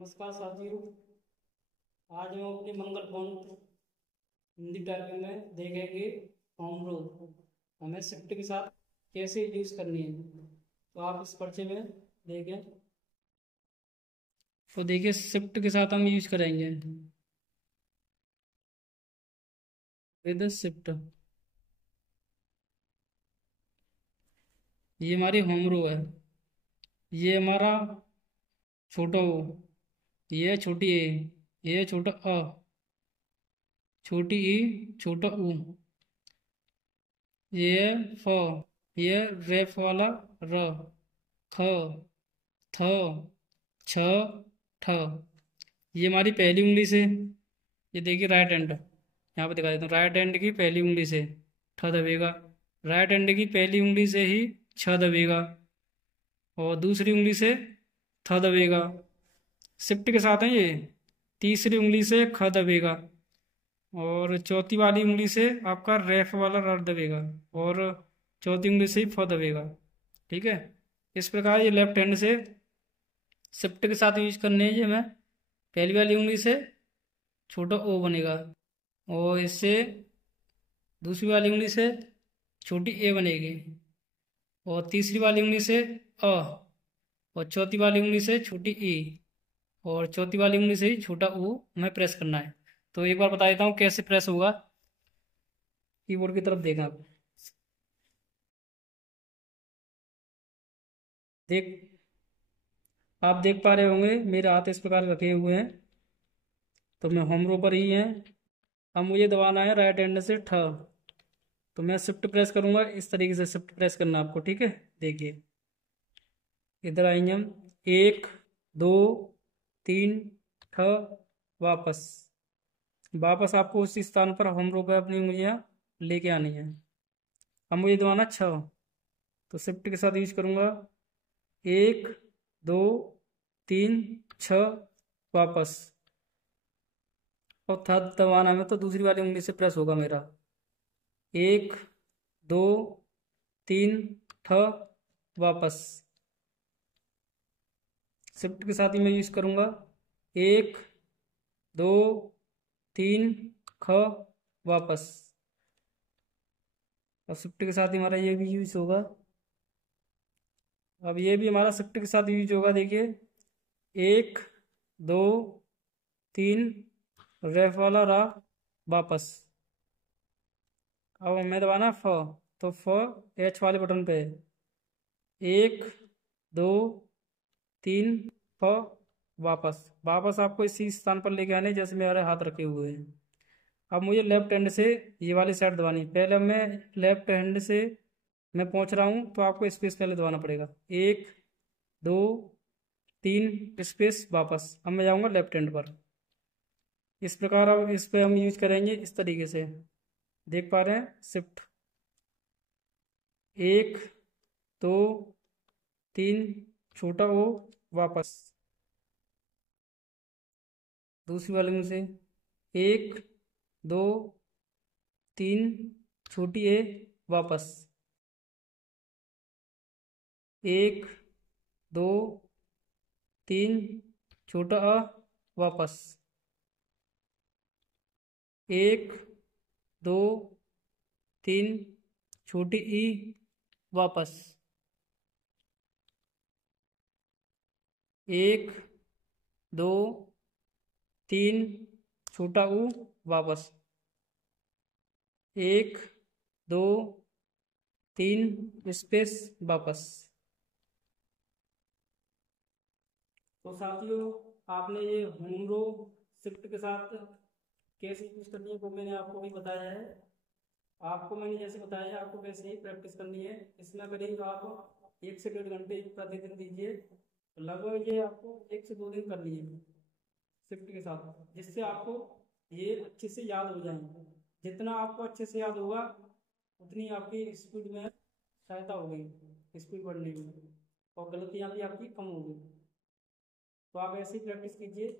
नमस्कार साथियों। आज हम अपने मंगल फॉन्ट हिंदी टाइपिंग में देखेंगे होम रूल हमें शिफ्ट के साथ कैसे यूज करनी है। तो आप इस पर्चे में देखें। तो देखिए शिफ्ट के साथ हम यूज करेंगे विद शिफ्ट। ये हमारी होम रो है। ये हमारा छोटा ओ, ये छोटी ए, ये छोटा अ, छोटी ई, छोटा ऊ, ये फ, ये रेफ वाला र, ख, थ, छ, ठ। ये हमारी पहली उंगली से, ये देखिए राइट हैंड, यहाँ पे दिखा देता हूँ। राइट हैंड की पहली उंगली से ठ दबेगा, राइट हैंड की पहली उंगली से ही छ दबेगा और दूसरी उंगली से थ दबेगा। शिफ्ट के साथ है ये। तीसरी उंगली से ख दबेगा और चौथी वाली उंगली से आपका रेफ वाला र दबेगा और चौथी उंगली से ही फ दबेगा। ठीक है। इस प्रकार ये लेफ्ट हैंड से शिफ्ट के साथ यूज करने हैं। ये हमें पहली वाली उंगली से छोटा ओ बनेगा और इससे दूसरी वाली उंगली से छोटी ए बनेगी और तीसरी वाली उंगली से अ और चौथी वाली उंगली से छोटी ई और चौथी वाली उंगली से ही छोटा ऊ हमें प्रेस करना है। तो एक बार बता देता हूँ कैसे प्रेस होगा। कीबोर्ड की तरफ देखना देख आप देख पा रहे होंगे मेरे हाथ इस प्रकार रखे हुए हैं। तो मैं होम रो पर ही है। अब मुझे दबाना है राइट हैंड से ठ। तो मैं शिफ्ट प्रेस करूंगा। इस तरीके से शिफ्ट प्रेस करना आपको। ठीक है। देखिए इधर आएंगे हम। एक, दो, तीन, ठ, वापस। वापस आपको उसी स्थान पर होम रो पर अपनी उंगलियां लेके आनी है। अब मुझे दबाना छ। तो शिफ्ट के साथ यूज करूंगा। एक, दो, तीन, छ, वापस। और था दबाना में तो दूसरी वाली उंगली से प्रेस होगा मेरा। एक, दो, तीन, ठ, वापस। शिफ्ट के साथ ही मैं यूज करूंगा। एक, दो, तीन, ख, वापस। और शिफ्ट के साथ ही हमारा ये भी यूज होगा। अब ये भी हमारा शिफ्ट के साथ यूज होगा। देखिए एक, दो, तीन, रेफ वाला रा, वापस। अब मैं दबाना फ। तो फ एच वाले बटन पे एक, दो, तीन, फ, वापस। वापस आपको इसी स्थान पर लेके आने जैसे मेरे हाथ रखे हुए हैं। अब मुझे लेफ्ट हैंड से ये वाली साइड दबानी। पहले मैं लेफ्ट हैंड से मैं पहुंच रहा हूं तो आपको स्पेस पहले दबाना पड़ेगा। एक, दो, तीन, स्पेस, वापस। अब मैं जाऊंगा लेफ्ट हैंड पर। इस प्रकार अब इस पे हम यूज करेंगे इस तरीके से। देख पा रहे हैं शिफ्ट। एक, दो, तीन, छोटा ओ, वापस। दूसरी वाले में से एक, दो, तीन, छोटी ए, वापस। एक, दो, तीन, छोटा अ, वापस। एक, दो, तीन, छोटी ई, वापस। एक, दो, तीन, छोटा ऊ, वापस। एक, दो, तीन, स्पेस, वापस। तो साथियों आपने ये होम रो शिफ्ट के साथ कैसे यूज करनी है वो मैंने आपको भी बताया है। आपको मैंने जैसे बताया है आपको वैसे ही प्रैक्टिस करनी है। इसमें करीब आप 1 से 1.5 घंटे प्रतिदिन दीजिए। लगभग ये आपको 1 से 2 दिन करनी है शिफ्ट के साथ, जिससे आपको ये अच्छे से याद हो जाए। जितना आपको अच्छे से याद होगा उतनी आपकी स्पीड में सहायता होगी, स्पीड बढ़ने में, और गलतियाँ भी आपकी कम होगी। तो आप ऐसे ही प्रैक्टिस कीजिए।